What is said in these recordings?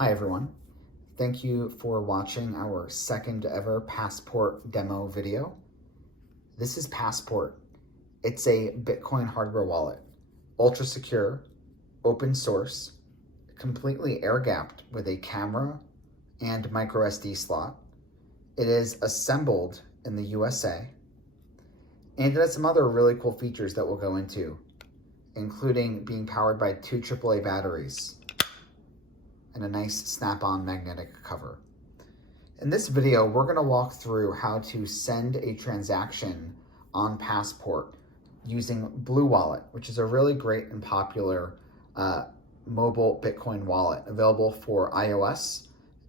Hi everyone. Thank you for watching our second ever Passport demo video. This is Passport. It's a Bitcoin hardware wallet, ultra secure, open source, completely air gapped with a camera and micro SD slot. It is assembled in the USA, and it has some other really cool features that we'll go into, including being powered by 2 AAA batteries and a nice snap-on magnetic cover. In this video, we're going to walk through how to send a transaction on Passport using BlueWallet, which is a really great and popular mobile Bitcoin wallet available for iOS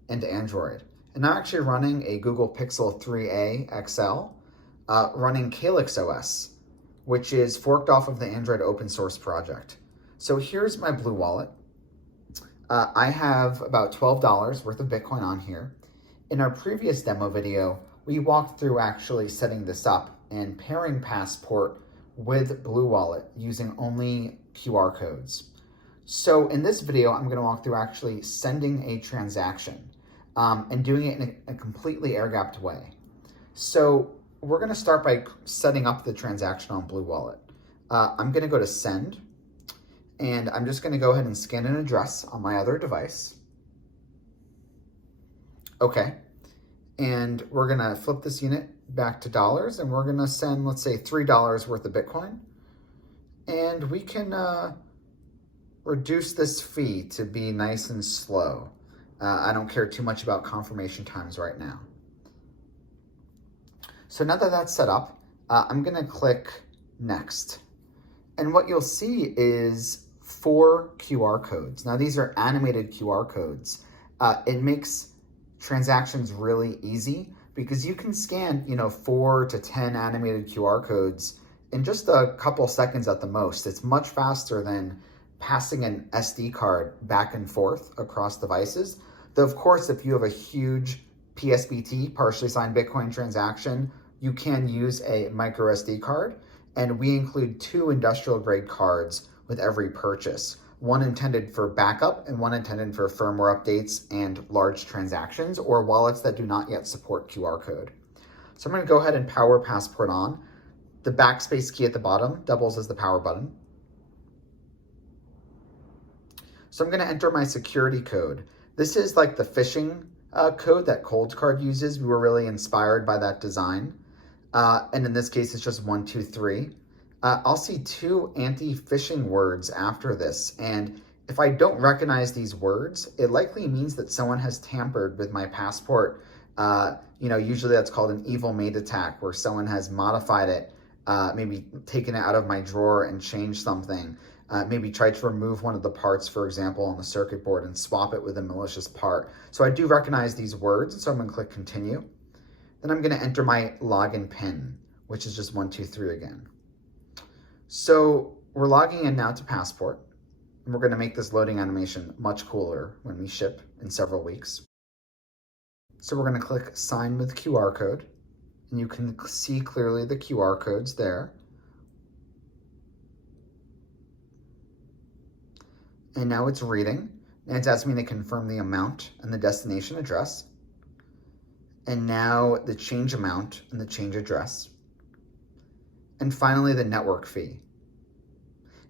and Android. And I'm actually running a Google Pixel 3a XL running Calyx OS, which is forked off of the Android open source project. So here's my BlueWallet. I have about $12 worth of Bitcoin on here. In our previous demo video, we walked through actually setting this up and pairing Passport with BlueWallet using only QR codes. So in this video, I'm going to walk through actually sending a transaction and doing it in a completely air-gapped way. So we're going to start by setting up the transaction on BlueWallet. I'm going to go to Send. And I'm just going to go ahead and scan an address on my other device. Okay. And we're going to flip this unit back to dollars, and we're going to send, let's say, $3 worth of Bitcoin. And we can reduce this fee to be nice and slow. I don't care too much about confirmation times right now. So now that that's set up, I'm going to click Next. And what you'll see is 4 QR codes. Now these are animated QR codes. It makes transactions really easy because you can scan, 4 to 10 animated QR codes in just a couple seconds at the most. It's much faster than passing an SD card back and forth across devices. Though of course, if you have a huge PSBT, partially signed Bitcoin transaction, you can use a micro SD card. And we include 2 industrial grade cards with every purchase, one intended for backup and one intended for firmware updates and large transactions or wallets that do not yet support QR code. So I'm going to go ahead and power Passport on. The backspace key at the bottom doubles as the power button. So I'm going to enter my security code. This is like the phishing code that Cold Card uses. We were really inspired by that design. And in this case, it's just 123. I'll see 2 anti-phishing words after this. And if I don't recognize these words, it likely means that someone has tampered with my Passport. Usually that's called an evil maid attack, where someone has modified it, maybe taken it out of my drawer and changed something, maybe tried to remove one of the parts, for example, on the circuit board and swap it with a malicious part. So I do recognize these words, so I'm gonna click Continue. Then I'm going to enter my login PIN, which is just 123 again. So we're logging in now to Passport, and we're going to make this loading animation much cooler when we ship in several weeks. So we're going to click Sign with QR code, and you can see clearly the QR codes there. And now it's reading, and it's asking me to confirm the amount and the destination address. And now the change amount and the change address. And finally, the network fee.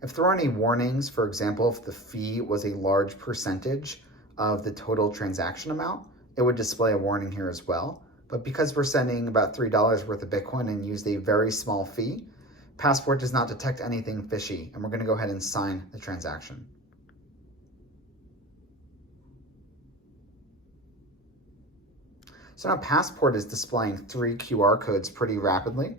If there are any warnings, for example, if the fee was a large percentage of the total transaction amount, it would display a warning here as well. But because we're sending about $3 worth of Bitcoin and used a very small fee, Passport does not detect anything fishy, and we're going to go ahead and sign the transaction. So now Passport is displaying 3 QR codes pretty rapidly.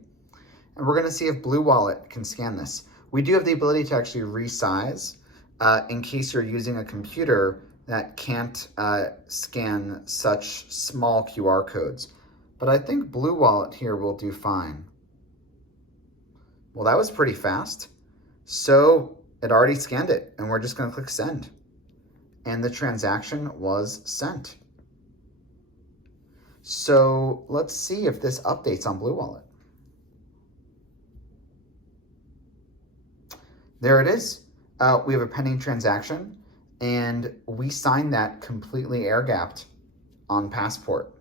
And we're going to see if BlueWallet can scan this. We do have the ability to actually resize in case you're using a computer that can't scan such small QR codes. But I think BlueWallet here will do fine. Well, that was pretty fast. So it already scanned it, and we're just going to click Send. And the transaction was sent. So let's see if this updates on BlueWallet. There it is. We have a pending transaction, and we signed that completely air gapped on Passport.